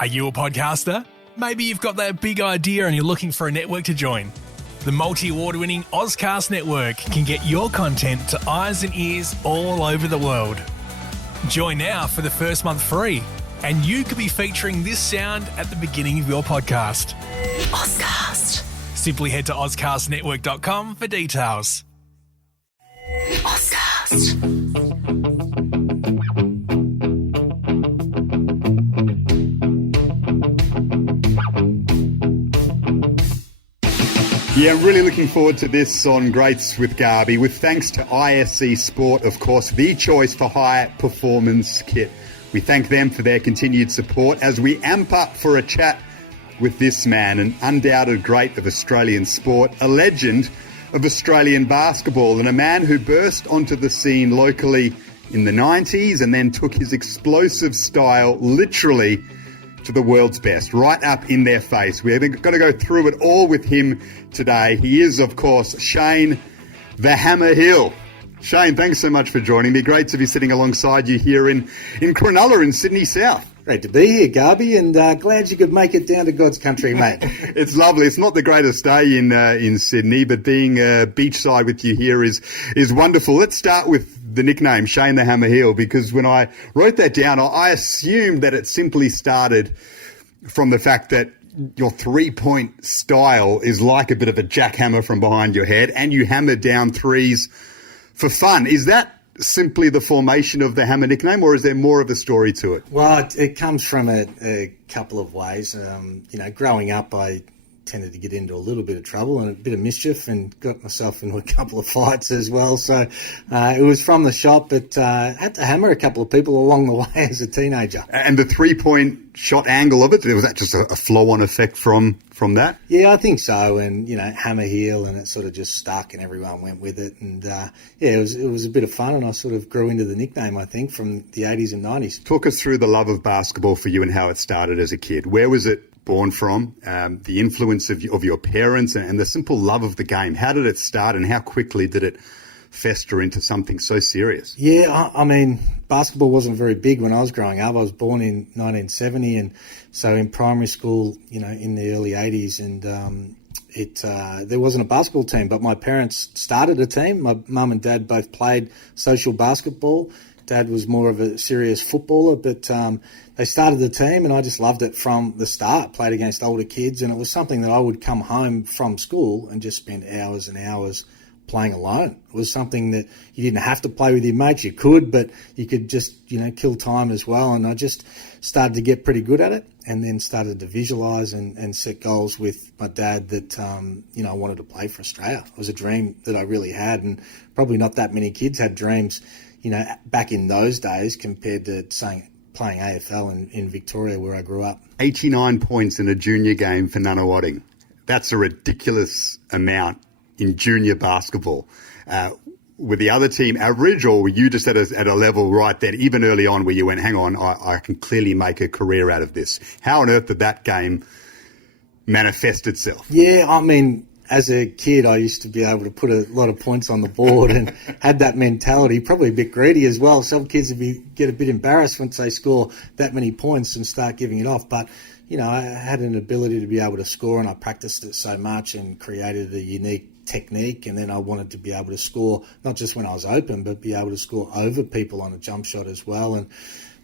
Are you a podcaster? Maybe you've got that big idea and you're looking for a network to join. The multi-award-winning Ozcast Network can get your content to eyes and ears all over the world. Join now for the first month free, and you could be featuring this sound at the beginning of your podcast. Ozcast. Simply head to ozcastnetwork.com for details. Ozcast. Yeah, I'm really looking forward to this on Greats with Garby, with thanks to ISC Sport, of course, the choice for high performance kit. We thank them for their continued support as we amp up for a chat with this man, an undoubted great of Australian sport, a legend of Australian basketball, and a man who burst onto the scene locally in the 90s and then took his explosive style literally to the world's best, right up in their face. We're going to go through it all with him today. He is, of course, Shane the Hammer Hill. Shane, thanks so much for joining me. Great to be sitting alongside you here in Cronulla in Sydney South. Great to be here, Garby, and glad you could make it down to God's country, mate. It's lovely. It's not the greatest day in Sydney, but being beachside with you here is wonderful. Let's start with the nickname, Shane the Hammer Hill, because when I wrote that down, I assumed that it simply started from the fact that your three-point style is like a bit of a jackhammer from behind your head, and you hammer down threes for fun. Is that simply the formation of the Hammer nickname, or is there more of a story to it? Well, it comes from a couple of ways. Growing up, I tended to get into a little bit of trouble and a bit of mischief and got myself into a couple of fights as well. So it was from the shop, but had to hammer a couple of people along the way as a teenager. And the three-point shot angle of it, was that just a flow-on effect from that? Yeah, I think so. And, hammer heel, and it sort of just stuck and everyone went with it. And, it was a bit of fun, and I sort of grew into the nickname, I think, from the 80s and 90s. Talk us through the love of basketball for you and how it started as a kid. Where was it born from, the influence of your parents and the simple love of the game? How did it start, and how quickly did it fester into something so serious? Yeah, I mean, basketball wasn't very big when I was growing up. I was born in 1970, and so in primary school, in the early 80s, and there wasn't a basketball team, but my parents started a team. My mum and dad both played social basketball. Dad was more of a serious footballer, but they started the team, and I just loved it from the start. Played against older kids, and it was something that I would come home from school and just spend hours and hours playing alone. It was something that you didn't have to play with your mates. You could, but you could just, kill time as well. And I just started to get pretty good at it, and then started to visualise and set goals with my dad that, I wanted to play for Australia. It was a dream that I really had, and probably not that many kids had dreams, back in those days compared to, playing AFL in Victoria where I grew up. 89 points in a junior game for Nunawading. That's a ridiculous amount in junior basketball. Were the other team average, or were you just at a level right then, even early on, where you went, hang on, I can clearly make a career out of this? How on earth did that game manifest itself? Yeah, I mean, as a kid, I used to be able to put a lot of points on the board and had that mentality, probably a bit greedy as well. Some kids get a bit embarrassed once they score that many points and start giving it off. But, I had an ability to be able to score, and I practiced it so much and created a unique technique. And then I wanted to be able to score, not just when I was open, but be able to score over people on a jump shot as well, and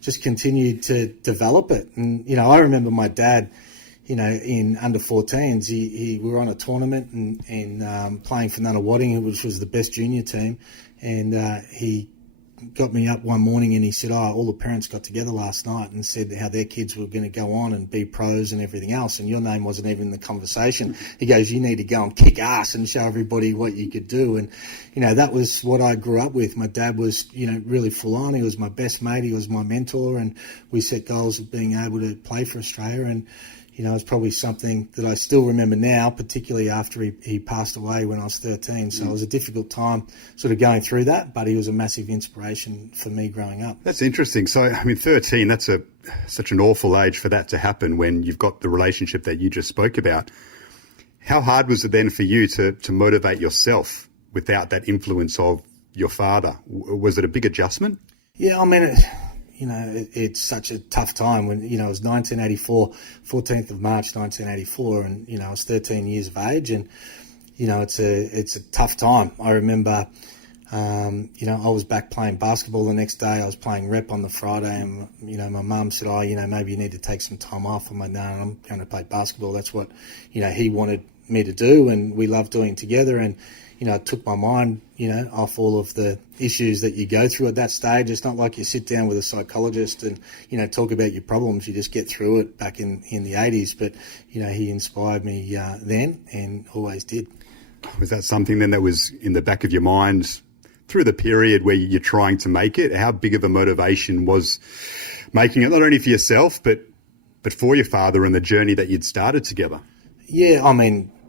just continued to develop it. And, I remember my dad, in under 14s, we were on a tournament and playing for Nunawading, which was the best junior team. And he got me up one morning and he said, all the parents got together last night and said how their kids were going to go on and be pros and everything else, and your name wasn't even in the conversation. He goes, you need to go and kick ass and show everybody what you could do. And, that was what I grew up with. My dad was, really full on. He was my best mate. He was my mentor, and we set goals of being able to play for Australia. And, it's probably something that I still remember now, particularly after he passed away when I was 13. So it was a difficult time sort of going through that, but he was a massive inspiration for me growing up. That's interesting. So, 13, that's such an awful age for that to happen when you've got the relationship that you just spoke about. How hard was it then for you to motivate yourself without that influence of your father? Was it a big adjustment? Yeah, I mean, it's such a tough time when, it was 1984, 14th of March, 1984, and, I was 13 years of age, and, it's a tough time. I remember, I was back playing basketball the next day. I was playing rep on the Friday, and, my mum said, maybe you need to take some time off. I'm like, no, I'm going to play basketball. That's what, he wanted me to do, and we loved doing it together. And, it took my mind, off all of the issues that you go through at that stage. It's not like you sit down with a psychologist and, talk about your problems. You just get through it back in the 80s. But, he inspired me then and always did. Was that something then that was in the back of your mind through the period where you're trying to make it? How big of a motivation was making it, not only for yourself, but for your father and the journey that you'd started together? Yeah,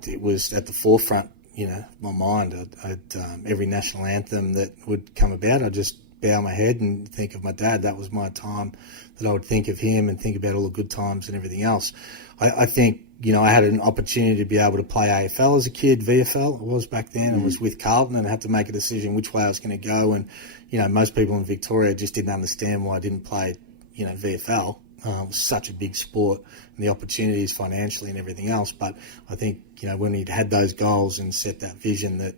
it was at the forefront, my mind. I'd every national anthem that would come about, I'd just bow my head and think of my dad. That was my time that I would think of him and think about all the good times and everything else. I think, I had an opportunity to be able to play AFL as a kid, VFL it was back then, and was with Carlton, and I had to make a decision which way I was going to go. And, most people in Victoria just didn't understand why I didn't play, VFL. It was such a big sport, and the opportunities financially and everything else. But I think, when he'd had those goals and set that vision that,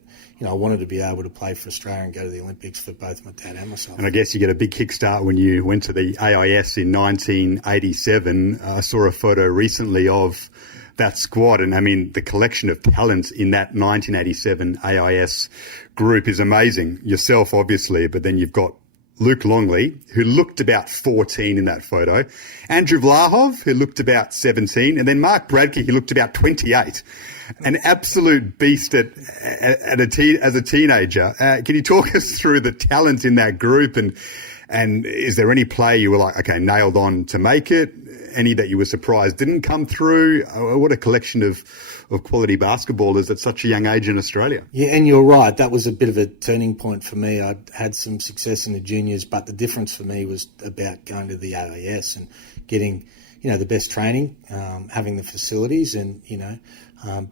I wanted to be able to play for Australia and go to the Olympics for both my dad and myself. And I guess you get a big kickstart when you went to the AIS in 1987. I saw a photo recently of that squad, and the collection of talent in that 1987 AIS group is amazing. Yourself, obviously, but then you've got Luke Longley, who looked about 14 in that photo, Andrew Vlahov, who looked about 17, and then Mark Bradke, who looked about 28. An absolute beast as a teenager. Can you talk us through the talent in that group, and is there any player you were like, okay, nailed on to make it? Any that you were surprised didn't come through? What a collection of quality basketballers at such a young age in Australia. Yeah, and you're right. That was a bit of a turning point for me. I'd had some success in the juniors, but the difference for me was about going to the AIS and getting, the best training, having the facilities, and,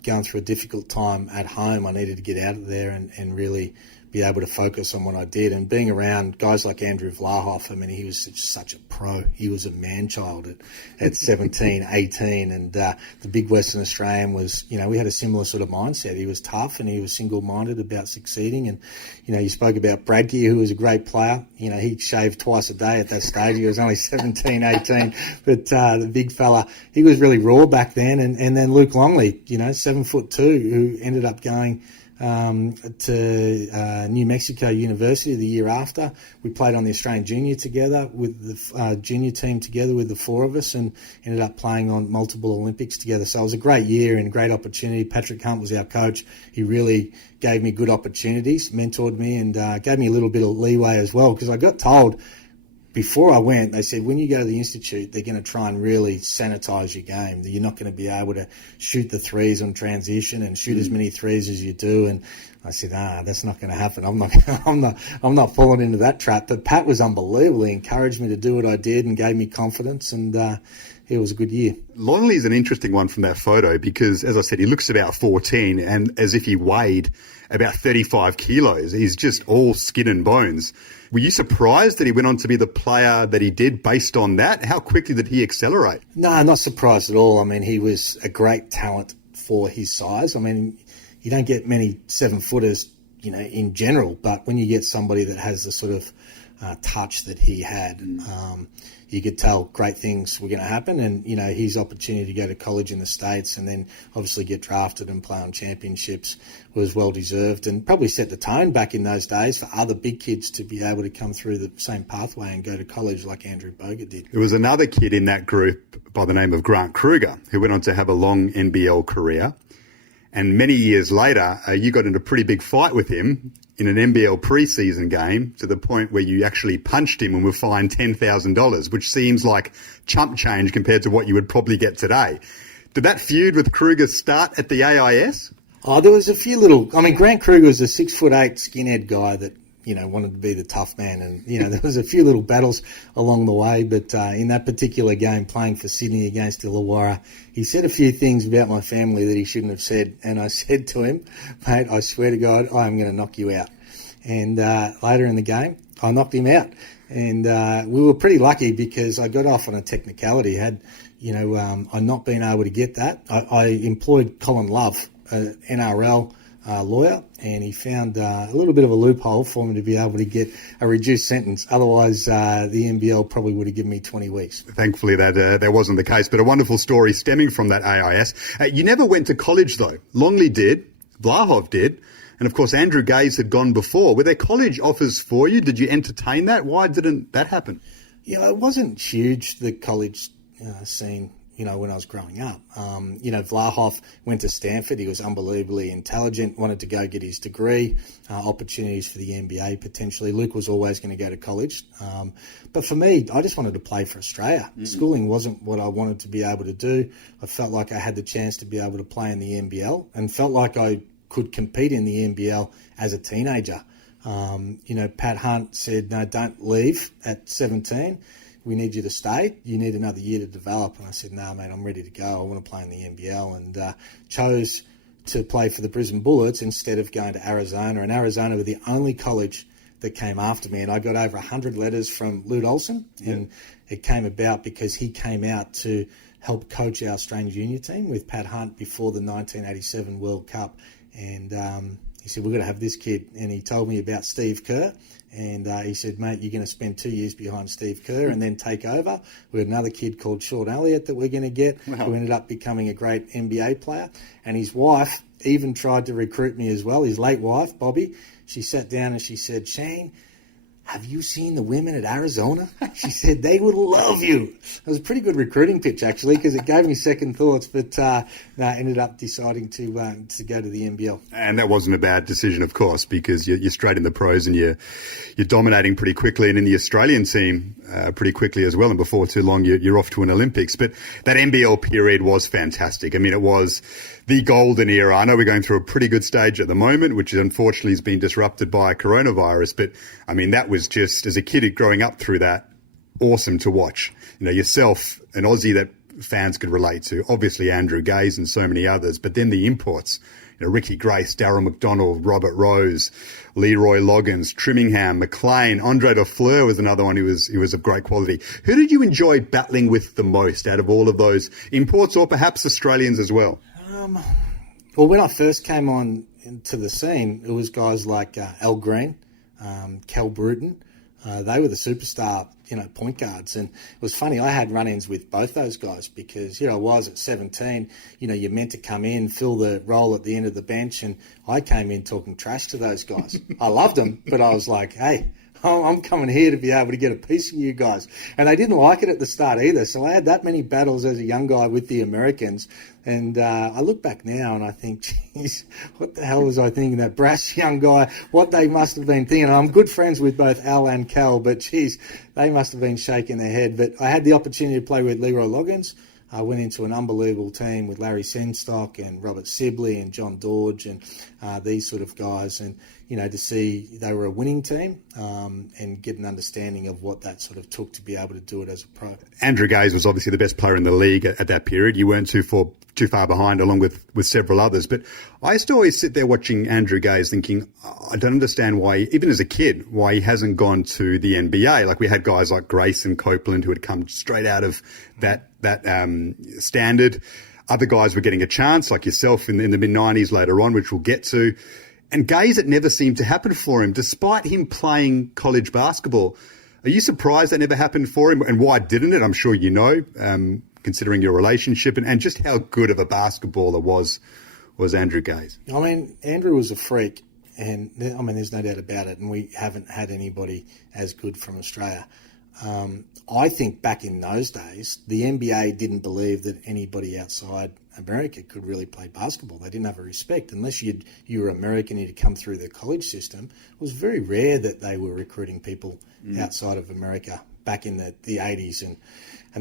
going through a difficult time at home. I needed to get out of there and really be able to focus on what I did, and being around guys like Andrew Vlahov. He was such a pro. He was a man-child at 17, 18, and the big Western Australian was, we had a similar sort of mindset. He was tough and he was single-minded about succeeding, and, you spoke about Bradke, who was a great player. He shaved twice a day at that stage. He was only 17, 18, but the big fella, he was really raw back then, and then Luke Longley, 7'2", who ended up going to New Mexico University the year after. We played on the Australian junior together with the junior team together with the four of us, and ended up playing on multiple Olympics together. So it was a great year and a great opportunity. Patrick Hunt was our coach. He really gave me good opportunities, mentored me, and gave me a little bit of leeway as well, because I got told before I went, they said, when you go to the Institute, they're going to try and really sanitise your game. You're not going to be able to shoot the threes on transition and shoot as many threes as you do. And I said, that's not going to happen. I'm not falling into that trap. But Pat was unbelievable. He encouraged me to do what I did and gave me confidence, and it was a good year. Longley is an interesting one from that photo because, as I said, he looks about 14 and as if he weighed about 35 kilos. He's just all skin and bones. Were you surprised that he went on to be the player that he did based on that? How quickly did he accelerate? No, not surprised at all. He was a great talent for his size. You don't get many 7-footers, in general, but when you get somebody that has the sort of touch that he had, you could tell great things were going to happen. And, his opportunity to go to college in the States and then obviously get drafted and play on championships was well deserved, and probably set the tone back in those days for other big kids to be able to come through the same pathway and go to college like Andrew Bogut did. There was another kid in that group by the name of Grant Kruger who went on to have a long NBL career. And many years later, you got into a pretty big fight with him in an NBL preseason game, to the point where you actually punched him and were fined $10,000, which seems like chump change compared to what you would probably get today. Did that feud with Kruger start at the AIS? Oh, there was a few little... Grant Kruger was a 6'8" skinhead guy that, wanted to be the tough man. And, there was a few little battles along the way. But in that particular game, playing for Sydney against Illawarra, he said a few things about my family that he shouldn't have said. And I said to him, mate, I swear to God, I am going to knock you out. And later in the game, I knocked him out. And we were pretty lucky because I got off on a technicality. Had I not been able to get that, I employed Colin Love, an NRL lawyer, and he found a little bit of a loophole for me to be able to get a reduced sentence. Otherwise, the NBL probably would have given me 20 weeks. Thankfully, that wasn't the case, but a wonderful story stemming from that AIS. You never went to college, though. Longley did, Vlahov did, and of course, Andrew Gaze had gone before. Were there college offers for you? Did you entertain that? Why didn't that happen? Yeah, it wasn't huge, the college scene, when I was growing up. Vlahov went to Stanford. He was unbelievably intelligent, wanted to go get his degree, opportunities for the NBA potentially. Luke was always going to go to college. But for me, I just wanted to play for Australia. Schooling wasn't what I wanted to be able to do. I felt like I had the chance to be able to play in the NBL and felt like I could compete in the NBL as a teenager. Pat Hunt said, no, don't leave at 17. We need you to stay. You need another year to develop. And I said, no, mate, I'm ready to go. I want to play in the NBL. And chose to play for the Brisbane Bullets instead of going to Arizona. And Arizona were the only college that came after me. And I got over 100 letters from Lute Olsen. Yeah. And it came about because he came out to help coach our Australian junior team with Pat Hunt before the 1987 World Cup. And he said, we're going to have this kid. And he told me about Steve Kerr. And he said, mate, you're going to spend 2 years behind Steve Kerr and then take over. We had another kid called Sean Elliott that we're going to get, who ended up becoming a great NBA player. And his wife even tried to recruit me as well, his late wife, Bobby. She sat down and she said, Shane, have you seen the women at Arizona? She said, they would love you. It was a pretty good recruiting pitch, actually, because it gave me second thoughts, but I ended up deciding to go to the NBL. And that wasn't a bad decision, of course, because you're straight in the pros and you're dominating pretty quickly, and in the Australian team pretty quickly as well. And before too long, you're off to an Olympics. But that NBL period was fantastic. I mean, it was the golden era. I know we're going through a pretty good stage at the moment, which unfortunately has been disrupted by coronavirus. But I mean, that was just, as a kid growing up through that, awesome to watch. Yourself, an Aussie that fans could relate to, obviously Andrew Gaze and so many others, but then the imports, Ricky Grace, Darryl McDonald, Robert Rose, Leroy Loggins, Trimmingham, McLean, Andre Lafleur was another one who was of great quality. Who did you enjoy battling with the most out of all of those imports, or perhaps Australians as well? Well, when I first came on into the scene, it was guys like Al Green, Cal Bruton. They were the superstar, point guards. And it was funny, I had run-ins with both those guys because here I was at 17, you're meant to come in, fill the role at the end of the bench, and I came in talking trash to those guys. I loved them, but I was like, hey, I'm coming here to be able to get a piece of you guys. And they didn't like it at the start either. So I had that many battles as a young guy with the Americans. And I look back now and I think, geez, what the hell was I thinking? That brash young guy, what they must have been thinking. I'm good friends with both Al and Cal, but geez, they must have been shaking their head. But I had the opportunity to play with Leroy Loggins. I went into an unbelievable team with Larry Senstock and Robert Sibley and John Dorge and these sort of guys. And, to see they were a winning team and get an understanding of what that sort of took to be able to do it as a pro. Andrew Gaze was obviously the best player in the league at that period. You weren't too far behind, along with several others. But I used to always sit there watching Andrew Gaze thinking, I don't understand why, even as a kid, why he hasn't gone to the NBA. Like we had guys like Grayson Copeland who had come straight out of that standard. Other guys were getting a chance, like yourself in the mid-90s later on, which we'll get to. And Gaze, it never seemed to happen for him, despite him playing college basketball. Are you surprised that never happened for him? And why didn't it? I'm sure you know, considering your relationship and just how good of a basketballer was Andrew Gaze. I mean, Andrew was a freak. And, there's no doubt about it. And we haven't had anybody as good from Australia. I think back in those days, the NBA didn't believe that anybody outside America could really play basketball. They didn't have a respect. Unless you were American and you'd come through the college system, it was very rare that they were recruiting people outside of America back in the 80s. And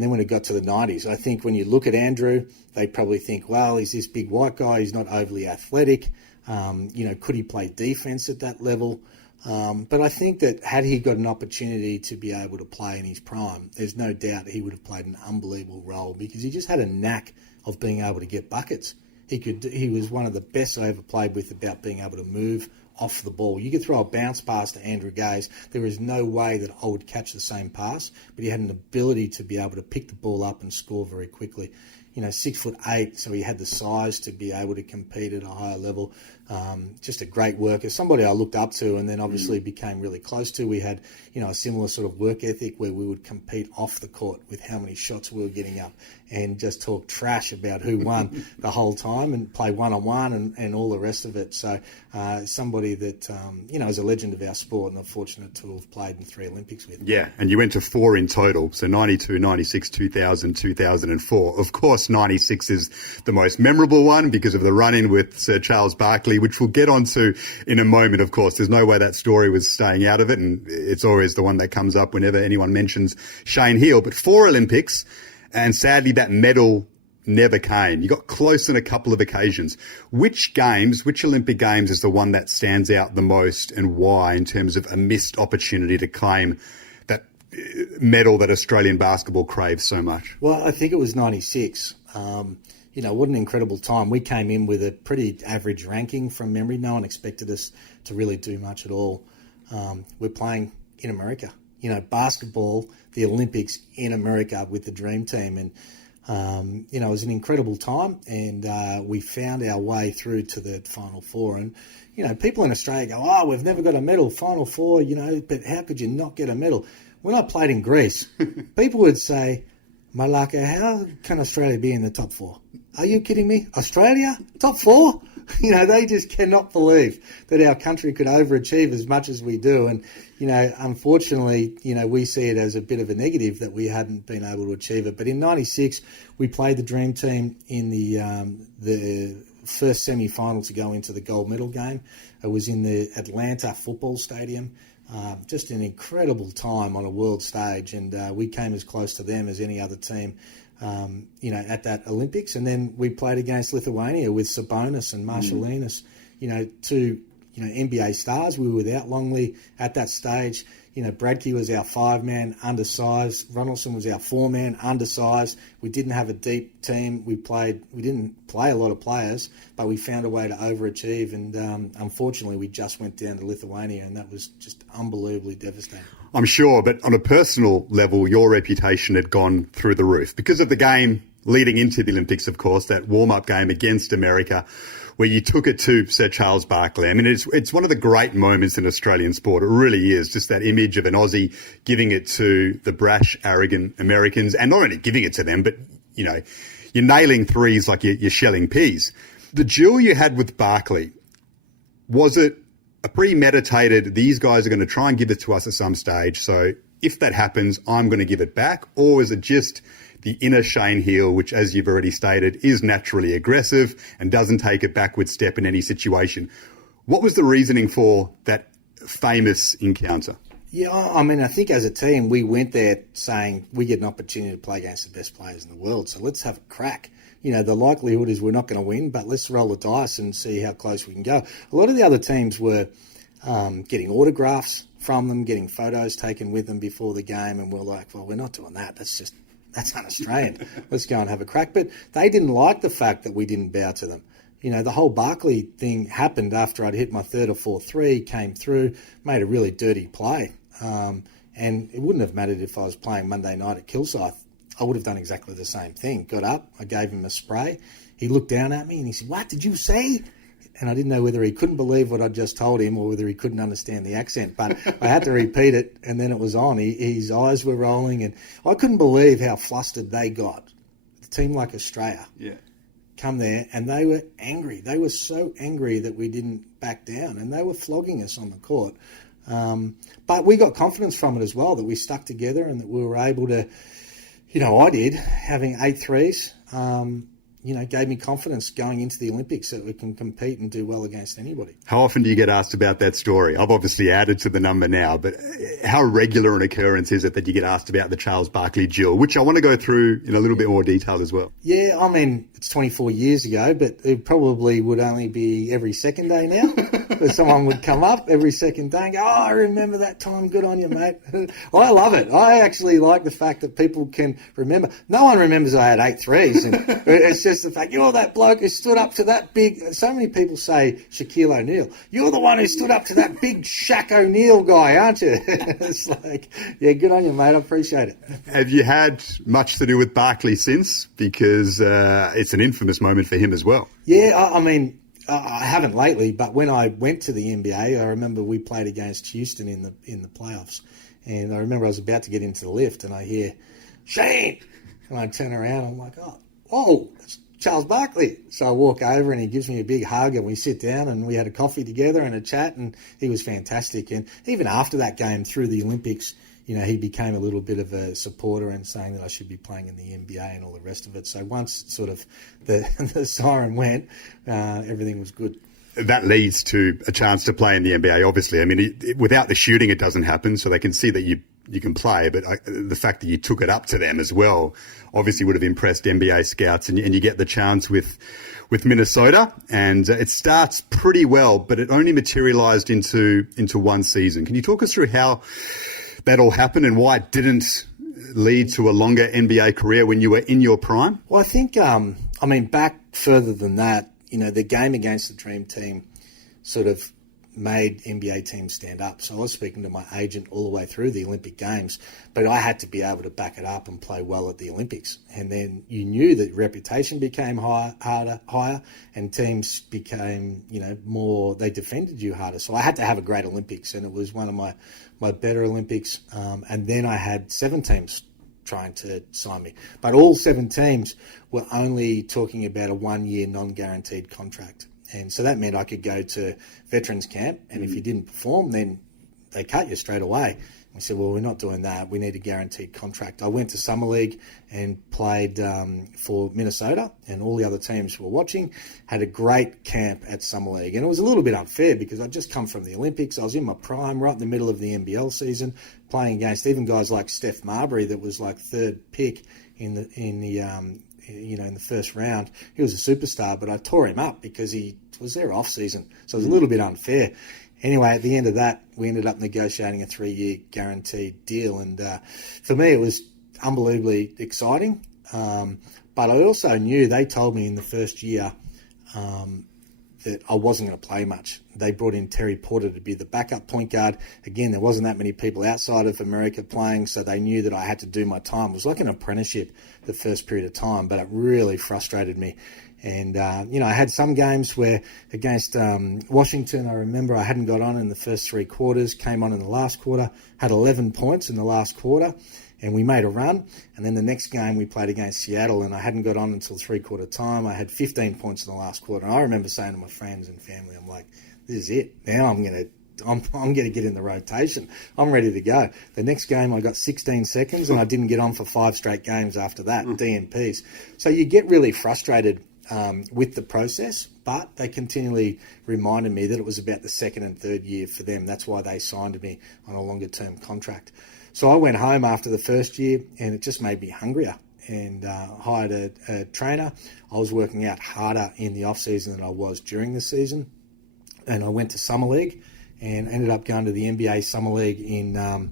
then when it got to the 90s, I think when you look at Andrew, they probably think, well, he's this big white guy. He's not overly athletic. Could he play defense at that level? But I think that had he got an opportunity to be able to play in his prime, there's no doubt he would have played an unbelievable role because he just had a knack of being able to get buckets. He was one of the best I ever played with about being able to move off the ball. You could throw a bounce pass to Andrew Gaze. There is no way that I would catch the same pass, but he had an ability to be able to pick the ball up and score very quickly. 6'8", so he had the size to be able to compete at a higher level. Just a great worker, somebody I looked up to and then obviously became really close to. We had, a similar sort of work ethic where we would compete off the court with how many shots we were getting up and just talk trash about who won the whole time and play one-on-one and all the rest of it. So somebody that, is a legend of our sport and I'm fortunate to have played in 3 Olympics with. Yeah, and you went to 4 in total, so 92, 96, 2000, 2004. Of course, 96 is the most memorable one because of the run-in with Sir Charles Barkley, which we'll get onto in a moment, of course. There's no way that story was staying out of it, and it's always the one that comes up whenever anyone mentions Shane Heal. But 4 Olympics, and sadly that medal never came. You got close on a couple of occasions. Which Olympic Games is the one that stands out the most and why in terms of a missed opportunity to claim that medal that Australian basketball craves so much? Well, I think it was 96. What an incredible time. We came in with a pretty average ranking from memory. No one expected us to really do much at all. We're playing in America. Basketball, the Olympics in America with the Dream Team. And, it was an incredible time. And we found our way through to the Final Four. And, people in Australia go, oh, we've never got a medal, Final Four, but how could you not get a medal? When I played in Greece, people would say, Malaka, how can Australia be in the top 4? Are you kidding me? Australia? Top 4? They just cannot believe that our country could overachieve as much as we do. And, unfortunately, we see it as a bit of a negative that we hadn't been able to achieve it. But in 96, we played the Dream Team in the first semi-final to go into the gold medal game. It was in the Atlanta football stadium. Just an incredible time on a world stage, and we came as close to them as any other team, at that Olympics. And then we played against Lithuania with Sabonis and Maršalinis, two NBA stars. We were without Longley at that stage. Bradkey was our 5-man, undersized. Ronaldson was our 4-man, undersized. We didn't have a deep team. We didn't play a lot of players, but we found a way to overachieve. And unfortunately, we just went down to Lithuania, and that was just unbelievably devastating. I'm sure, but on a personal level, your reputation had gone through the roof because of the game leading into the Olympics, of course, that warm-up game against America, where you took it to Sir Charles Barkley. I mean, it's one of the great moments in Australian sport. It really is. Just that image of an Aussie giving it to the brash, arrogant Americans, and not only giving it to them, but, you're nailing threes like you're shelling peas. The duel you had with Barkley, was it a premeditated, these guys are going to try and give it to us at some stage, so if that happens, I'm going to give it back? Or is it just the inner Shane Heal, which, as you've already stated, is naturally aggressive and doesn't take a backward step in any situation? What was the reasoning for that famous encounter? Yeah, I mean, I think as a team, we went there saying we get an opportunity to play against the best players in the world, so let's have a crack. The likelihood is we're not going to win, but let's roll the dice and see how close we can go. A lot of the other teams were getting autographs from them, getting photos taken with them before the game, and we're like, well, we're not doing that. That's un-Australian. Let's go and have a crack. But they didn't like the fact that we didn't bow to them. The whole Barkley thing happened after I'd hit my 3rd or 4th three, came through, made a really dirty play. And it wouldn't have mattered if I was playing Monday night at Kilsyth. I would have done exactly the same thing. Got up, I gave him a spray. He looked down at me and he said, "What did you say?" And I didn't know whether he couldn't believe what I'd just told him or whether he couldn't understand the accent. But I had to repeat it, and then it was on. His eyes were rolling, and I couldn't believe how flustered they got. A team like Australia come there, and they were angry. They were so angry that we didn't back down, and they were flogging us on the court. But we got confidence from it as well, that we stuck together and that we were able to, I did, having 8 threes, gave me confidence going into the Olympics that we can compete and do well against anybody. How often do you get asked about that story? I've obviously added to the number now, but how regular an occurrence is it that you get asked about the Charles Barkley duel, which I want to go through in a little bit more detail as well? Yeah, I mean, it's 24 years ago, but it probably would only be every second day now. Someone would come up every second day and go, "Oh, I remember that time. Good on you, mate." I love it. I actually like the fact that people can remember. No one remembers I had 8 threes. And it's just the fact, you're that bloke who stood up to that big, so many people say Shaquille O'Neal. You're the one who stood up to that big Shaq O'Neal guy, aren't you? It's like, yeah, good on you, mate. I appreciate it. Have you had much to do with Barkley since? Because it's an infamous moment for him as well. Yeah, I haven't lately, but when I went to the NBA, I remember we played against Houston in the playoffs. And I remember I was about to get into the lift and I hear, Shane! And I turn around and I'm like, oh, it's Charles Barkley. So I walk over and he gives me a big hug and we sit down and we had a coffee together and a chat and he was fantastic. And even after that game through the Olympics, you know, he became a little bit of a supporter and saying that I should be playing in the NBA and all the rest of it. So once sort of the siren went, everything was good. That leads to a chance to play in the NBA, obviously. I mean, without the shooting, it doesn't happen, so they can see that you can play. But the fact that you took it up to them as well obviously would have impressed NBA scouts, and you get the chance with Minnesota. And it starts pretty well, but it only materialised into one season. Can you talk us through how that all happened and why it didn't lead to a longer NBA career when you were in your prime? Well, I think, back further than that, you know, the game against the Dream Team sort of made NBA teams stand up. So I was speaking to my agent all the way through the Olympic Games, but I had to be able to back it up and play well at the Olympics. And then you knew that reputation became higher, and teams became, you know, more, they defended you harder. So I had to have a great Olympics, and it was one of my better Olympics. And then I had 7 teams trying to sign me. But all 7 teams were only talking about a 1-year non-guaranteed contract. And so that meant I could go to veterans camp, and if you didn't perform, then they cut you straight away. We said, well, we're not doing that. We need a guaranteed contract. I went to Summer League and played for Minnesota, and all the other teams were watching. Had a great camp at Summer League. And it was a little bit unfair because I'd just come from the Olympics. I was in my prime, right in the middle of the NBL season, playing against even guys like Steph Marbury that was like 3rd pick in the first round. He was a superstar, but I tore him up because he was there off season. So it was a little bit unfair. Anyway, at the end of that, we ended up negotiating a 3-year guaranteed deal. And for me, it was unbelievably exciting. But I also knew, they told me in the first year that I wasn't going to play much. They brought in Terry Porter to be the backup point guard. Again, there wasn't that many people outside of America playing, so they knew that I had to do my time. It was like an apprenticeship the first period of time, but it really frustrated me. And, I had some games where against Washington, I remember I hadn't got on in the first 3 quarters, came on in the last quarter, had 11 points in the last quarter, and we made a run. And then the next game we played against Seattle, and I hadn't got on until 3-quarter time. I had 15 points in the last quarter. And I remember saying to my friends and family, I'm like, this is it. Now I'm going to get in the rotation. I'm ready to go. The next game I got 16 seconds, and I didn't get on for 5 straight games after that, DNPs. So you get really frustrated with the process, but they continually reminded me that it was about the 2nd and 3rd year for them. That's why they signed me on a longer term contract. So I went home after the first year, and it just made me hungrier, and hired a trainer. I was working out harder in the off season than I was during the season, and I went to Summer League and ended up going to the NBA Summer League in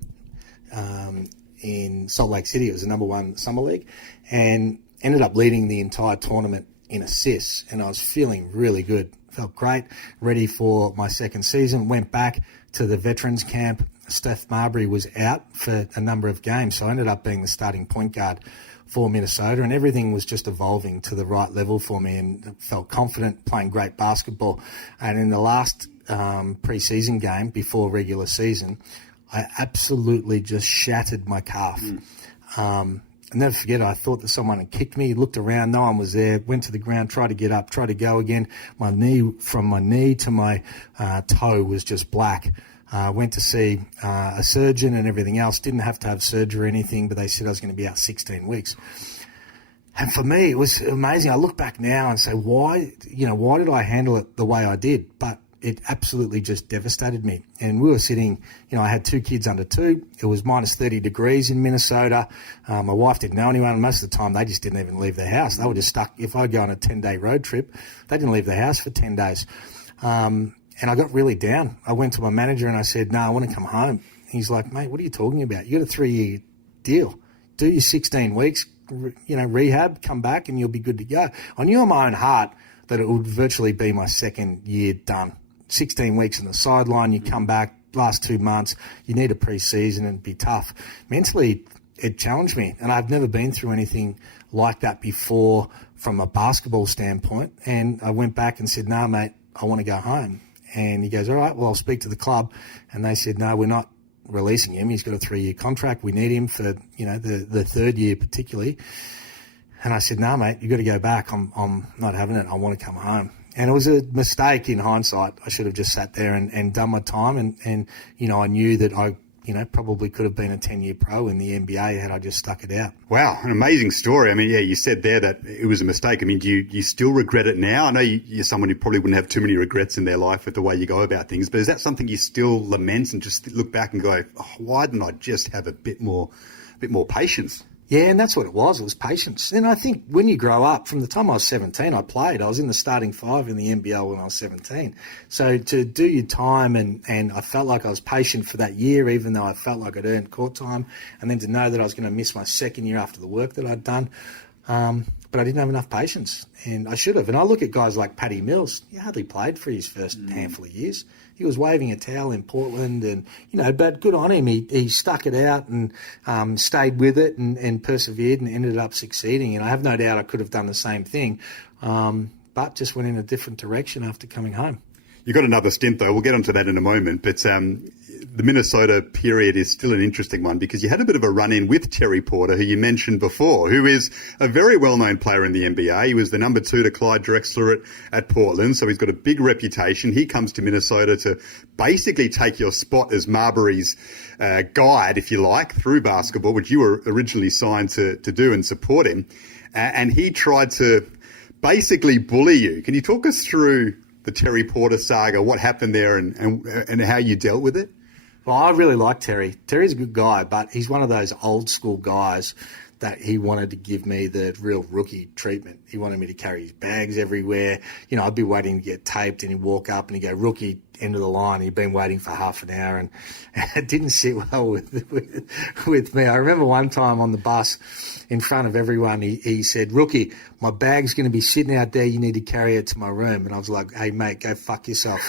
Salt Lake City. It was the number 1 Summer League, and ended up leading the entire tournament in assists, and I was feeling really good. Felt great, ready for my second season. Went back to the veterans camp. Steph Marbury was out for a number of games, so I ended up being the starting point guard for Minnesota, and everything was just evolving to the right level for me, and felt confident, playing great basketball. And in the last pre-season game before regular season, I absolutely just shattered my calf. I'll never forget it. I thought that someone had kicked me, looked around, no one was there, went to the ground, tried to get up, tried to go again. From my knee to my toe was just black. Went to see a surgeon and everything else. Didn't have to have surgery or anything, but they said I was going to be out 16 weeks. And for me, it was amazing. I look back now and say, why did I handle it the way I did? But it absolutely just devastated me. And we were sitting, I had 2 kids under 2. It was minus 30 degrees in Minnesota. My wife didn't know anyone. Most of the time, they just didn't even leave their house. They were just stuck. If I go on a 10-day road trip, they didn't leave their house for 10 days. And I got really down. I went to my manager and I said, no, I want to come home. He's like, mate, what are you talking about? You got a 3-year deal. Do your 16 weeks, rehab, come back, and you'll be good to go. I knew in my own heart that it would virtually be my second year done. 16 weeks on the sideline, you come back, last 2 months, you need a pre-season and be tough. Mentally, it challenged me, and I've never been through anything like that before from a basketball standpoint. And I went back and said, "No, mate, I want to go home." And he goes, "All right, well, I'll speak to the club." And they said, "No, we're not releasing him. He's got a 3-year contract. We need him for, the third year particularly." And I said, "No, mate, you got to go back. I'm not having it. I want to come home." And it was a mistake in hindsight. I should have just sat there and done my time. And I knew that I, probably could have been a 10-year pro in the NBA had I just stuck it out. Wow, an amazing story. I mean, yeah, you said there that it was a mistake. I mean, do you still regret it now? I know you're someone who probably wouldn't have too many regrets in their life with the way you go about things, but is that something you still lament and just look back and go, "Oh, why didn't I just have a bit more patience?" Yeah, and that's what it was. It was patience. And I think when you grow up, from the time I was 17, I played. I was in the starting 5 in the NBL when I was 17. So to do your time, and I felt like I was patient for that year, even though I felt like I'd earned court time, and then to know that I was going to miss my second year after the work that I'd done. But I didn't have enough patience, and I should have. And I look at guys like Paddy Mills. He hardly played for his first handful of years. He was waving a towel in Portland, and, but good on him. He stuck it out and stayed with it and persevered and ended up succeeding. And I have no doubt I could have done the same thing, but just went in a different direction after coming home. You've got another stint, though. We'll get onto that in a moment. But the Minnesota period is still an interesting one because you had a bit of a run-in with Terry Porter, who you mentioned before, who is a very well-known player in the NBA. He was the number 2 to Clyde Drexler at Portland, so he's got a big reputation. He comes to Minnesota to basically take your spot as Marbury's guide, if you like, through basketball, which you were originally signed to do and support him. And he tried to basically bully you. Can you talk us through the Terry Porter saga, what happened there and how you dealt with it? Well, I really like Terry. Terry's a good guy, but he's one of those old school guys that he wanted to give me the real rookie treatment. He wanted me to carry his bags everywhere. I'd be waiting to get taped and he'd walk up and he'd go, "Rookie, end of the line." He'd been waiting for half an hour and it didn't sit well with me. I remember one time on the bus in front of everyone, he said, "Rookie, my bag's going to be sitting out there. You need to carry it to my room." And I was like, "Hey, mate, go fuck yourself."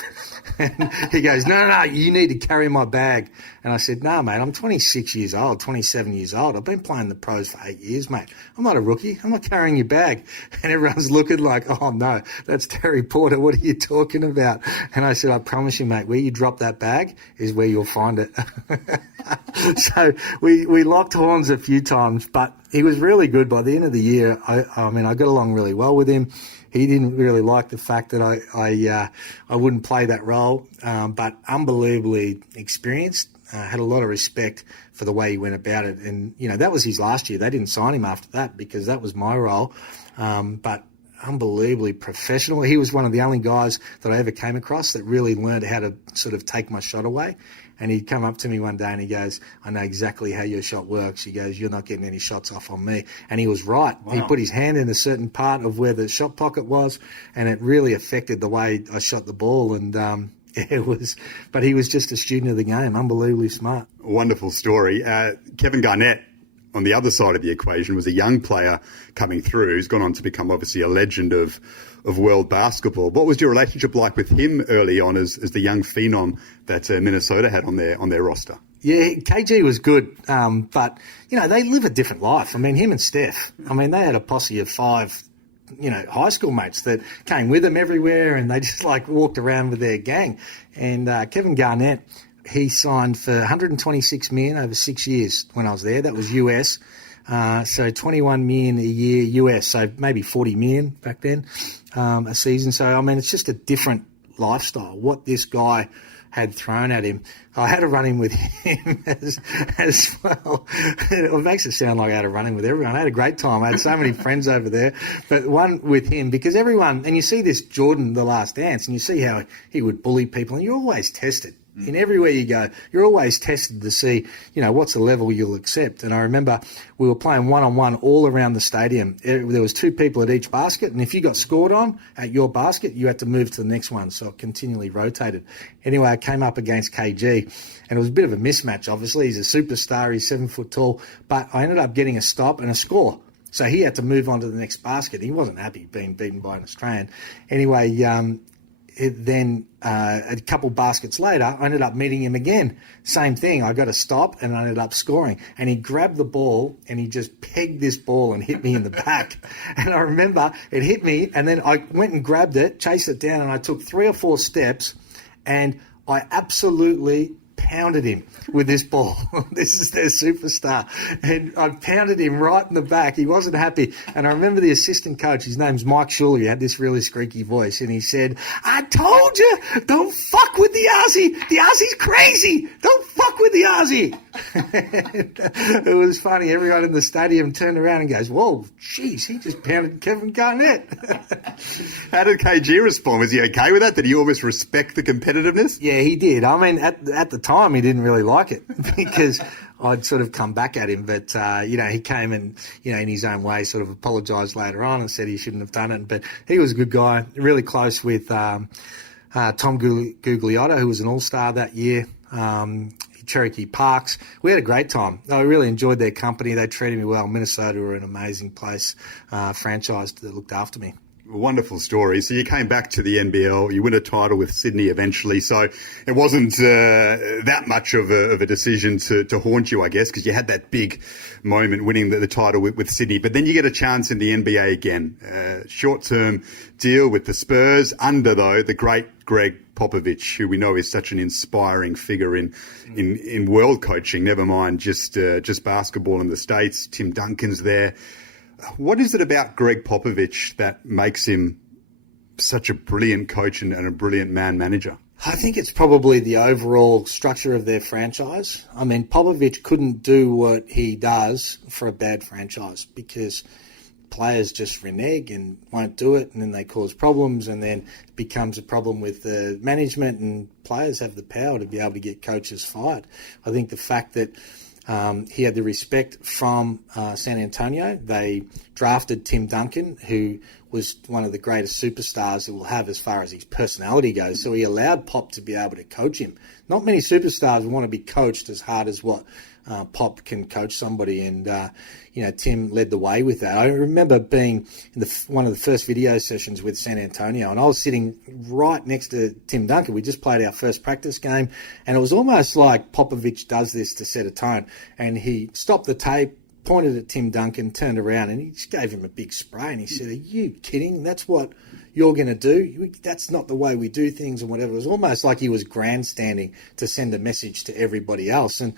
And he goes, No, you need to carry my bag. And I said, "No, mate, I'm 26 years old, 27 years old. I've been playing the pros for 8 years, mate. I'm not a rookie. I'm not carrying your bag." And everyone's looking like, "Oh, no, that's Terry Porter. What are you talking about?" And I said, "I promise you, mate, where you drop that bag is where you'll find it." So we locked horns a few times, but he was really good. By the end of the year, I got along really well with him. He didn't really like the fact that I wouldn't play that role, but unbelievably experienced. Had a lot of respect for the way he went about it. And, that was his last year. They didn't sign him after that because that was my role. But unbelievably professional. He was one of the only guys that I ever came across that really learned how to sort of take my shot away. And he'd come up to me one day and he goes, "I know exactly how your shot works." He goes, "You're not getting any shots off on me." And he was right. Wow. He put his hand in a certain part of where the shot pocket was, and it really affected the way I shot the ball. And but he was just a student of the game, unbelievably smart. Wonderful story. Kevin Garnett, on the other side of the equation, was a young player coming through who's gone on to become obviously a legend of world basketball. What was your relationship like with him early on as the young phenom that Minnesota had on their roster? Yeah, KG was good, but, they live a different life. I mean, him and Steph, they had a posse of 5, high school mates that came with them everywhere, and they just walked around with their gang. And Kevin Garnett, he signed for $126 million over 6 years when I was there. That was US. So $21 million a year US, so maybe $40 million back then a season. So, it's just a different lifestyle. What this guy had thrown at him. I had a run-in with him as well. It makes it sound like I had a run-in with everyone. I had a great time. I had so many friends over there. But one with him, because everyone, and you see this Jordan, The Last Dance, and you see how he would bully people, and you're always tested. In everywhere you go, you're always tested to see, what's the level you'll accept. And I remember we were playing one-on-one all around the stadium. There was 2 people at each basket, and if you got scored on at your basket, you had to move to the next one, so it continually rotated. Anyway, I came up against KG, and it was a bit of a mismatch, obviously. He's a superstar, he's 7 foot tall, but I ended up getting a stop and a score. So he had to move on to the next basket. He wasn't happy being beaten by an Australian. Anyway, then a couple baskets later, I ended up meeting him again. Same thing. I got a stop and I ended up scoring. And he grabbed the ball and he just pegged this ball and hit me in the back. And I remember it hit me, and then I went and grabbed it, chased it down, and I took 3 or 4 steps, and I absolutely pounded him with this ball. This is their superstar. And I pounded him right in the back. He wasn't happy. And I remember the assistant coach, his name's Mike Schuller, he had this really squeaky voice, and he said, "I told you, don't fuck with the Aussie. The Aussie's crazy. Don't fuck with the Aussie." It was funny. Everyone in the stadium turned around and goes, "Whoa, jeez, he just pounded Kevin Garnett." How did KG respond? Was he okay with that? Did he almost respect the competitiveness? Yeah, he did. I mean, at the time, he didn't really like it because I'd sort of come back at him. But, he came and, in his own way sort of apologised later on and said he shouldn't have done it. But he was a good guy, really close with Tom Gugliotta, who was an all-star that year. Cherokee Parks. We had a great time. I really enjoyed their company. They treated me well. Minnesota were an amazing place, franchise that looked after me. Wonderful story. So you came back to the NBL, you win a title with Sydney eventually. So it wasn't that much of a decision to haunt you, I guess, because you had that big moment winning the title with Sydney. But then you get a chance in the NBA again. Short-term deal with the Spurs under, though, the great Greg Popovich, who we know is such an inspiring figure in world coaching, never mind just basketball in the States. Tim Duncan's there. What is it about Greg Popovich that makes him such a brilliant coach and a brilliant manager? I think it's probably the overall structure of their franchise. I mean, Popovich couldn't do what he does for a bad franchise because players just renege and won't do it, and then they cause problems, and then it becomes a problem with the management, and players have the power to be able to get coaches fired. I think the fact that he had the respect from San Antonio. They drafted Tim Duncan, who was one of the greatest superstars that we'll have as far as his personality goes. So he allowed Pop to be able to coach him. Not many superstars want to be coached as hard as what Pop can coach somebody, and Tim led the way with that. I remember being in one of the first video sessions with San Antonio, and I was sitting right next to Tim Duncan. We just played our first practice game, and it was almost like Popovich does this to set a tone. And he stopped the tape, pointed at Tim Duncan, turned around, and he just gave him a big spray, and he said, "Are you kidding? That's what you're going to do? That's not the way we do things," and whatever. It was almost like he was grandstanding to send a message to everybody else. And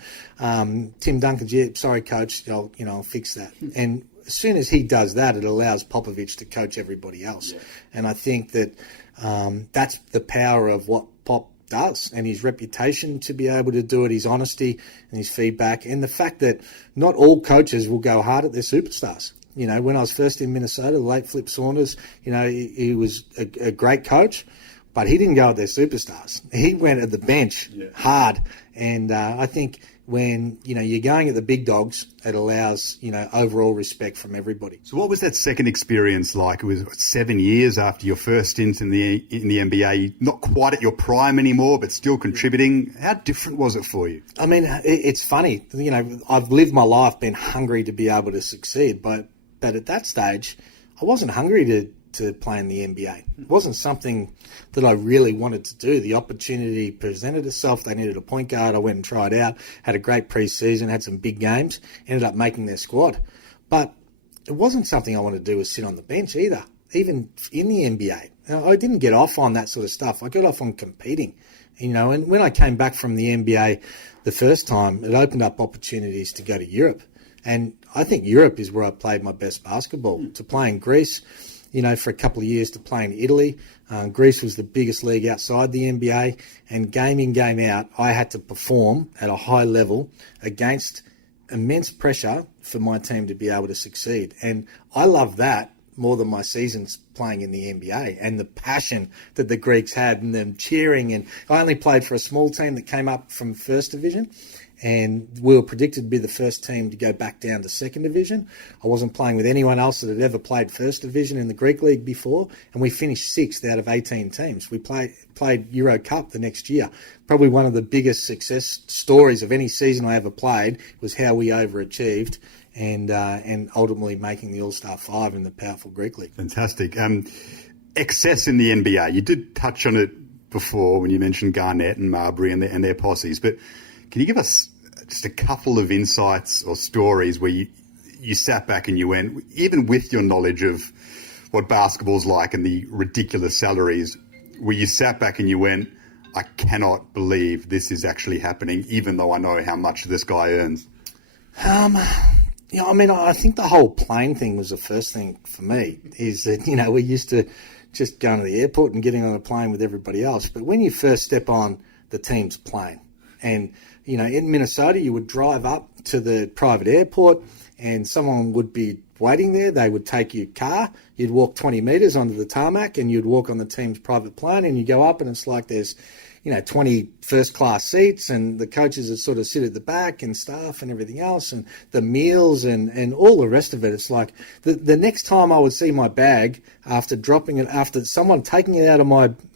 Tim Duncan's, "Yeah, sorry, coach, I'll fix that." And as soon as he does that, it allows Popovich to coach everybody else. Yeah. And I think that that's the power of what Pop does, and his reputation to be able to do it, his honesty and his feedback, and the fact that not all coaches will go hard at their superstars. When I was first in Minnesota, the late Flip Saunders, he was a great coach, but he didn't go at their superstars. He went at the bench hard. And I think when, you're going at the big dogs, it allows, overall respect from everybody. So what was that second experience like? It was 7 years after your first stint in the NBA, not quite at your prime anymore, but still contributing. How different was it for you? I mean, it's funny. I've lived my life being hungry to be able to succeed, but at that stage, I wasn't hungry to play in the NBA. It wasn't something that I really wanted to do. The opportunity presented itself. They needed a point guard. I went and tried out, had a great preseason, had some big games, ended up making their squad. But it wasn't something I wanted to do was sit on the bench either, even in the NBA. I didn't get off on that sort of stuff. I got off on competing. And when I came back from the NBA the first time, it opened up opportunities to go to Europe. And I think Europe is where I played my best basketball. To play in Greece, for a couple of years, to play in Italy. Greece was the biggest league outside the NBA. And game in, game out, I had to perform at a high level against immense pressure for my team to be able to succeed. And I love that more than my seasons playing in the NBA, and the passion that the Greeks had and them cheering. And I only played for a small team that came up from First Division, and we were predicted to be the first team to go back down to Second Division. I wasn't playing with anyone else that had ever played First Division in the Greek League before, and we finished 6th out of 18 teams. We played Euro Cup the next year. Probably one of the biggest success stories of any season I ever played was how we overachieved and ultimately making the All-Star 5 in the powerful Greek League. Fantastic. Excess in the NBA. You did touch on it before when you mentioned Garnett and Marbury and their posses, but can you give us just a couple of insights or stories where you sat back and you went, even with your knowledge of what basketball's like and the ridiculous salaries, where you sat back and you went, I cannot believe this is actually happening, even though I know how much this guy earns? I think the whole plane thing was the first thing for me, is that, we're used to just going to the airport and getting on a plane with everybody else. But when you first step on the team's plane and, in Minnesota, you would drive up to the private airport and someone would be waiting there. They would take your car. You'd walk 20 metres onto the tarmac and you'd walk on the team's private plane, and you go up and it's like there's 20 first-class seats, and the coaches would sort of sit at the back and staff and everything else, and the meals and all the rest of it. It's like the next time I would see my bag after dropping it, after someone taking it out of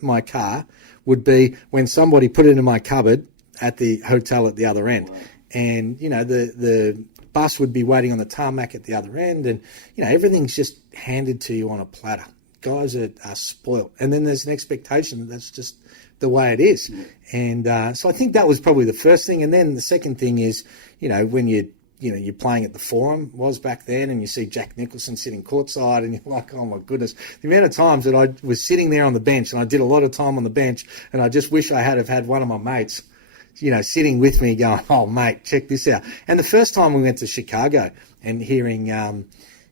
my car, would be when somebody put it in my cupboard at the hotel at the other end. Right. And, the bus would be waiting on the tarmac at the other end, and, everything's just handed to you on a platter. Guys are spoiled. And then there's an expectation that that's just the way it is. And so I think that was probably the first thing. And then the second thing is, when you're playing at the Forum, was back then, and you see Jack Nicholson sitting courtside, and you're like, oh my goodness, the amount of times that I was sitting there on the bench, and I did a lot of time on the bench, and I just wish I have had one of my mates, sitting with me going, oh mate, check this out. And the first time we went to Chicago and hearing,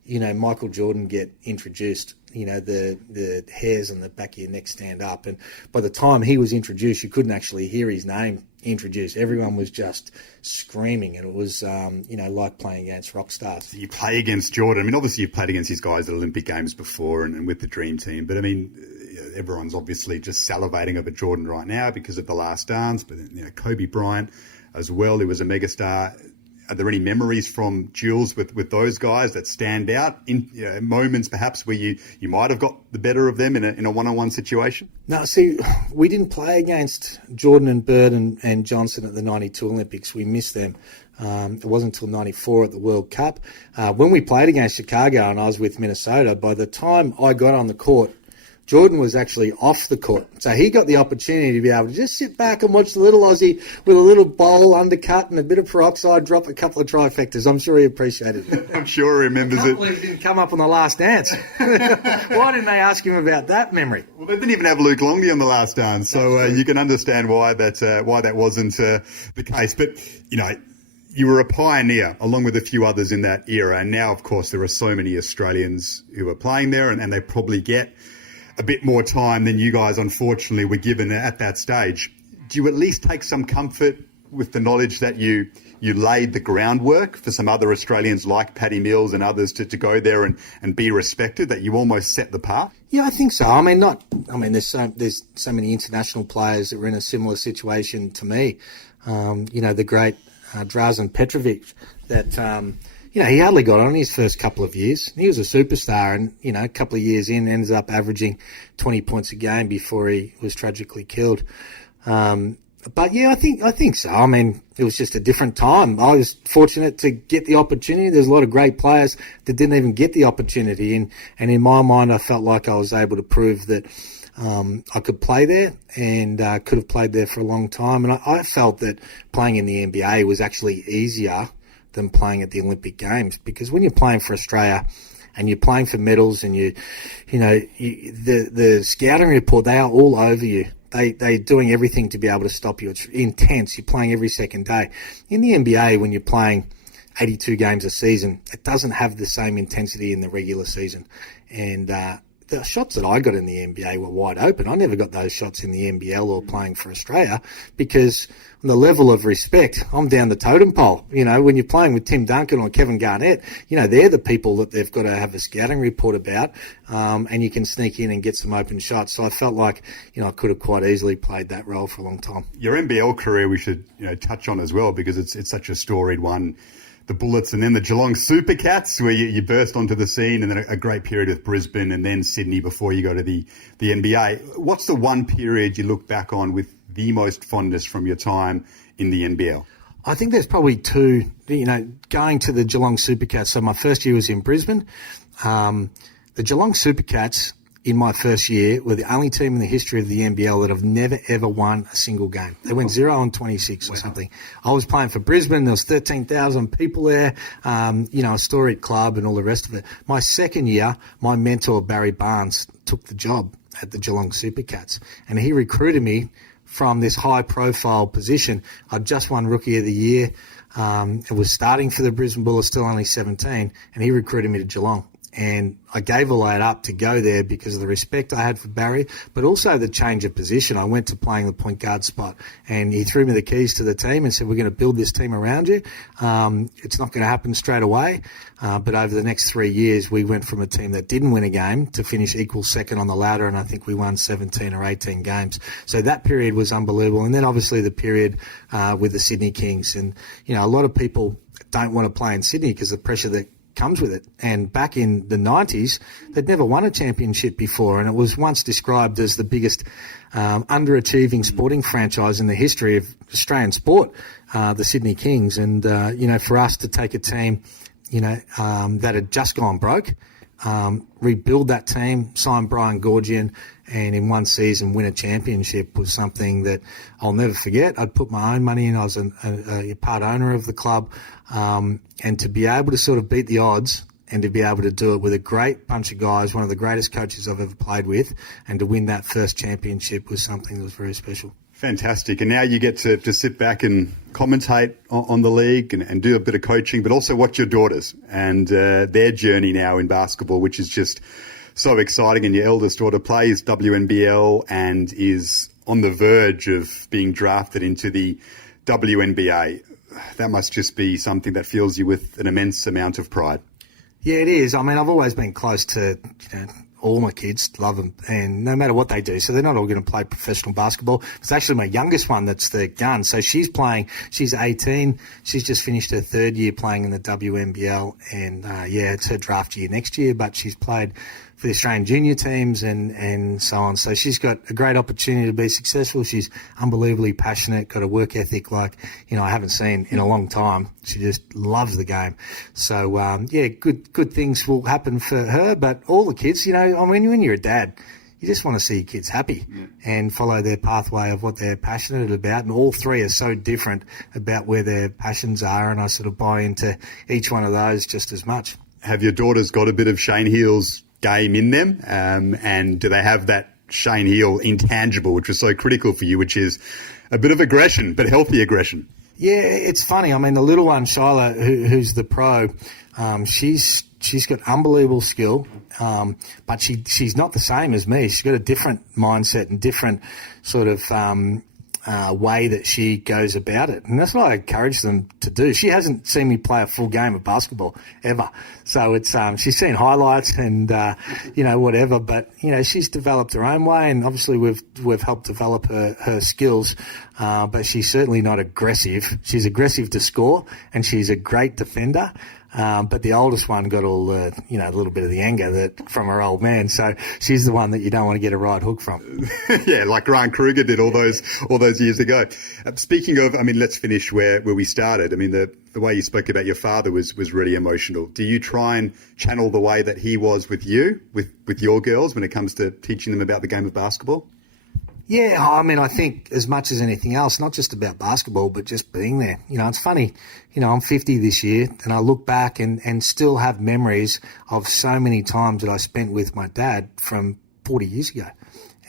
Michael Jordan get introduced, the hairs on the back of your neck stand up. And by the time he was introduced, you couldn't actually hear his name introduced. Everyone was just screaming, and it was, like playing against rock stars. You play against Jordan. Obviously you've played against these guys at Olympic Games before and with the Dream Team. But, everyone's obviously just salivating over Jordan right now because of The Last Dance. But, Kobe Bryant as well, who was a megastar. Are there any memories from duels with those guys that stand out in moments perhaps where you might have got the better of them in a one-on-one situation? No, see, we didn't play against Jordan and Bird and Johnson at the 92 Olympics. We missed them. It wasn't until 94 at the World Cup. When we played against Chicago and I was with Minnesota, by the time I got on the court, Jordan was actually off the court. So he got the opportunity to be able to just sit back and watch the little Aussie with a little bowl, undercut, and a bit of peroxide, drop a couple of trifectas. I'm sure he appreciated it. I'm sure he remembers it. He didn't come up on The Last Dance. Why didn't they ask him about that memory? Well, they didn't even have Luke Longley on The Last Dance, so you can understand why that wasn't the case. But, you were a pioneer along with a few others in that era. And now, of course, there are so many Australians who are playing there, and they probably get a bit more time than you guys, unfortunately, were given at that stage. Do you at least take some comfort with the knowledge that you laid the groundwork for some other Australians like Paddy Mills and others to go there and be respected, that you almost set the path? Yeah, I think so. There's so many international players that were in a similar situation to me. The great Drazen Petrovic that... he hardly got on his first couple of years. He was a superstar, and, a couple of years in, ended up averaging 20 points a game before he was tragically killed. But yeah, I think so. It was just a different time. I was fortunate to get the opportunity. There's a lot of great players that didn't even get the opportunity, and in my mind, I felt like I was able to prove that I could play there, and could have played there for a long time. And I felt that playing in the NBA was actually easier than playing at the Olympic Games, because when you're playing for Australia and you're playing for medals, and the scouting report, they are all over you. They're doing everything to be able to stop you. It's intense. You're playing every second day. In the NBA, when you're playing 82 games a season, it doesn't have the same intensity in the regular season. And the shots that I got in the NBA were wide open. I never got those shots in the NBL or playing for Australia, because on the level of respect, I'm down the totem pole. When you're playing with Tim Duncan or Kevin Garnett, they're the people that they've got to have a scouting report about, and you can sneak in and get some open shots. So I felt like, I could have quite easily played that role for a long time. Your NBL career we should, touch on as well, because it's such a storied one. The Bullets and then the Geelong Supercats, where you burst onto the scene, and then a great period with Brisbane and then Sydney before you go to the NBA. What's the one period you look back on with the most fondness from your time in the NBL? I think there's probably two, going to the Geelong Supercats. So my first year was in Brisbane. The Geelong Supercats in my first year were the only team in the history of the NBL that have never, ever won a single game. They went 0-26 or something. I was playing for Brisbane. There was 13,000 people there, a storied club and all the rest of it. My second year, my mentor, Barry Barnes, took the job at the Geelong Supercats, and he recruited me from this high-profile position. I'd just won Rookie of the Year. I was starting for the Brisbane Bullies, still only 17, and he recruited me to Geelong. And I gave all that up to go there because of the respect I had for Barry, but also the change of position. I went to playing the point guard spot, and he threw me the keys to the team and said, we're going to build this team around you. It's not going to happen straight away, but over the next 3 years, we went from a team that didn't win a game to finish equal second on the ladder, and I think we won 17 or 18 games. So that period was unbelievable. And then obviously the period with the Sydney Kings. And, a lot of people don't want to play in Sydney because of the pressure that comes with it. And back in the 90s, they'd never won a championship before, and it was once described as the biggest underachieving sporting franchise in the history of Australian sport, the Sydney Kings. And, for us to take a team, that had just gone broke, rebuild that team, sign Brian Gorgian, and in one season win a championship was something that I'll never forget. I'd put my own money in. I was a part owner of the club. And to be able to sort of beat the odds and to be able to do it with a great bunch of guys, one of the greatest coaches I've ever played with, and to win that first championship was something that was very special. Fantastic. And now you get to just sit back and commentate on the league and do a bit of coaching, but also watch your daughters and their journey now in basketball, which is just so exciting. And your eldest daughter plays WNBL and is on the verge of being drafted into the WNBA. That must just be something that fills you with an immense amount of pride. Yeah, it is. I mean, I've always been close to, all my kids, love them, and no matter what they do. So they're not all going to play professional basketball. It's actually my youngest one that's the gun. So she's 18. She's just finished her third year playing in the WNBL, and it's her draft year next year, but she's played for the Australian junior teams and so on. So she's got a great opportunity to be successful. She's unbelievably passionate, got a work ethic like, I haven't seen in a long time. She just loves the game. So, good things will happen for her, but all the kids, when you're a dad, you just want to see your kids happy and follow their pathway of what they're passionate about. And all three are so different about where their passions are, and I sort of buy into each one of those just as much. Have your daughters got a bit of Shane Heal's game in them? And do they have that Shane Heal intangible, which was so critical for you, which is a bit of aggression, but healthy aggression? Yeah, it's funny. I mean, the little one, Shyla, who's the pro, she's got unbelievable skill, but she's not the same as me. She's got a different mindset and different sort of way that she goes about it. And that's what I encourage them to do. She hasn't seen me play a full game of basketball ever. So it's, she's seen highlights and, whatever, but, she's developed her own way, and obviously we've helped develop her skills. But she's certainly not aggressive. She's aggressive to score, and she's a great defender. But the oldest one got all a little bit of the anger from her old man. So she's the one that you don't want to get a right hook from. Yeah, like Grant Kruger did all those years ago. Speaking of, let's finish where we started. The way you spoke about your father was really emotional. Do you try and channel the way that he was with you, with your girls, when it comes to teaching them about the game of basketball? Yeah, I think as much as anything else, not just about basketball, but just being there. It's funny, I'm 50 this year, and I look back and still have memories of so many times that I spent with my dad from 40 years ago,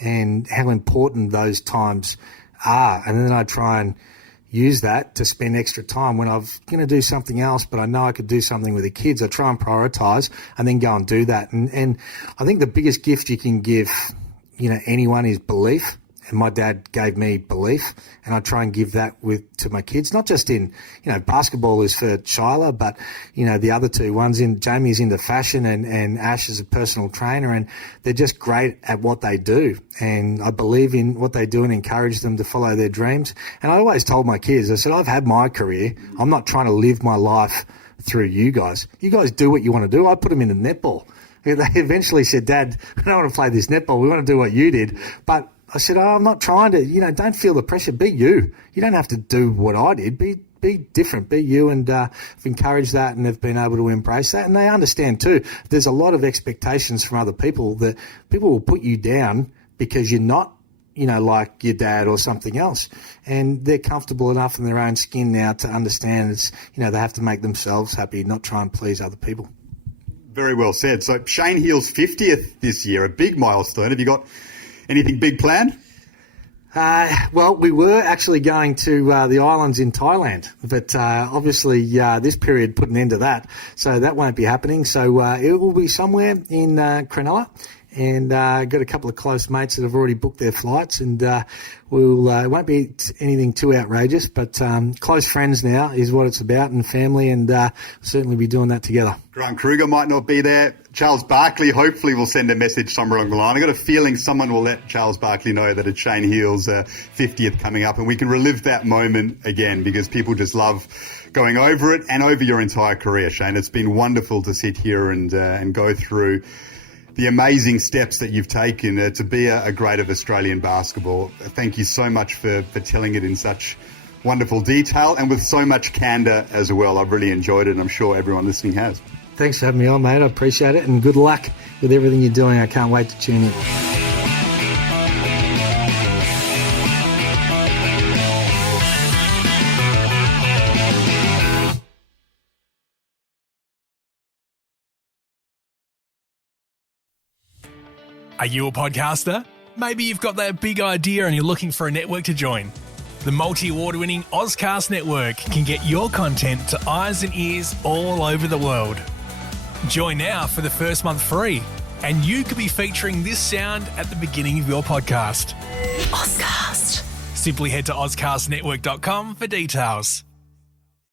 and how important those times are. And then I try and use that to spend extra time when I'm going to do something else, but I know I could do something with the kids. I try and prioritise and then go and do that. And I think the biggest gift you can give, anyone is belief. And my dad gave me belief, and I try and give that to my kids, not just in, basketball is for Shyla, but, the other two ones Jamie's into fashion and Ash is a personal trainer, and they're just great at what they do. And I believe in what they do and encourage them to follow their dreams. And I always told my kids, I said, I've had my career. I'm not trying to live my life through you guys. You guys do what you want to do. I put them into netball. They eventually said, Dad, I don't want to play this netball. We want to do what you did. But I said, I'm not trying to, don't feel the pressure. Be you. You don't have to do what I did. Be different. Be you. And I've encouraged that and they've been able to embrace that. And they understand too, there's a lot of expectations from other people that people will put you down because you're not, like your dad or something else. And they're comfortable enough in their own skin now to understand it's, they have to make themselves happy, not try and please other people. Very well said. So Shane Heal's 50th this year, a big milestone. Have you got anything big planned? Well, we were actually going to the islands in Thailand, but obviously this period put an end to that, so that won't be happening. So it will be somewhere in Cronulla, and got a couple of close mates that have already booked their flights, and it won't be anything too outrageous, but close friends now is what it's about, and family, and certainly be doing that together. Grant Kruger might not be there. Charles Barkley hopefully will send a message somewhere along the line. I've got a feeling someone will let Charles Barkley know that it's Shane Heal's 50th coming up, and we can relive that moment again because people just love going over it and over your entire career, Shane. It's been wonderful to sit here and go through the amazing steps that you've taken to be a great of Australian basketball. Thank you so much for telling it in such wonderful detail and with so much candour as well. I've really enjoyed it, and I'm sure everyone listening has. Thanks for having me on, mate. I appreciate it, and good luck with everything you're doing. I can't wait to tune in. Are you a podcaster? Maybe you've got that big idea and you're looking for a network to join. The multi-award-winning Ozcast network can get your content to eyes and ears all over the world. Join now for the first month free, and you could be featuring this sound at the beginning of your podcast. Ozcast. Simply head to ozcastnetwork.com for details.